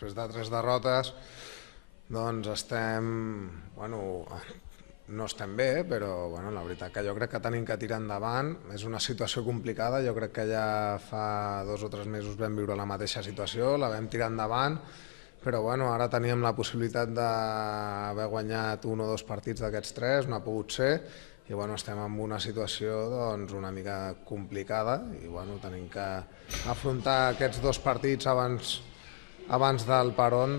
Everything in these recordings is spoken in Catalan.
després de 3 derrotes doncs no estem bé, però la veritat que jo crec que tenim que tirar endavant. És una situació complicada, jo crec que ja fa 2 o 3 mesos vam viure la mateixa situació, la vam tirar endavant, però ara teníem la possibilitat d'haver guanyat 1 o 2 partits d'aquests 3, no ha pogut ser, i estem en una situació una mica complicada i tenim que afrontar aquests 2 partits abans del Peron,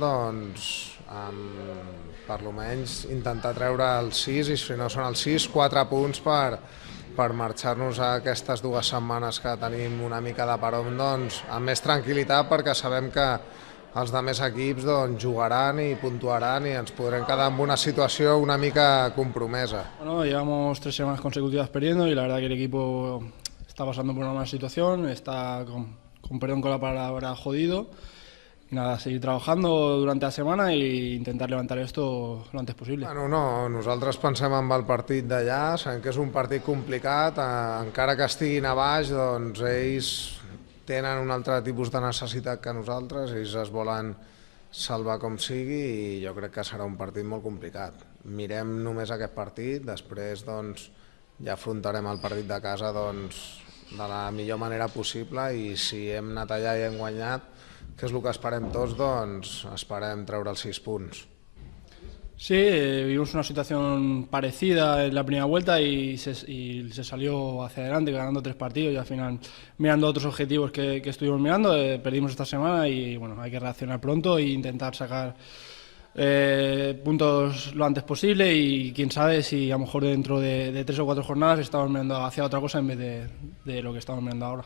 per almenys intentar treure els 6, i si no són els 6, 4 punts per marxar-nos a aquestes 2 setmanes que tenim una mica de Peron amb més tranquil·litat, perquè sabem que els altres equips jugaran i puntuaran i ens podrem quedar en una situació una mica compromesa. Bueno, llevamos 3 semanas consecutivas perdiendo y la verdad que el equipo está pasando por una mala situación, está con perdón con la palabra jodido. Y nada, seguir trabajando durante la semana e intentar levantar esto lo antes possible. Nosaltres pensem en el partit d'allà, sabem que és un partit complicat, encara que estiguin a baix, ells tenen un altre tipus de necessitat que nosaltres, ells es volen salvar com sigui i jo crec que serà un partit molt complicat. Mirem només aquest partit, després ja afrontarem el partit de casa de la millor manera possible, i si hem anat allà i hem guanyat, que és el que esperem tots, esperem treure els 6 punts. Sí, vivimos una situación parecida en la primera vuelta y se salió hacia adelante ganando 3 partidos y al final mirando otros objetivos que estuvimos mirando, perdimos esta semana y hay que reaccionar pronto e intentar sacar puntos lo antes posible, y quién sabe si a lo mejor dentro de 3 o 4 jornadas estamos mirando hacia otra cosa en vez de lo que estamos mirando ahora.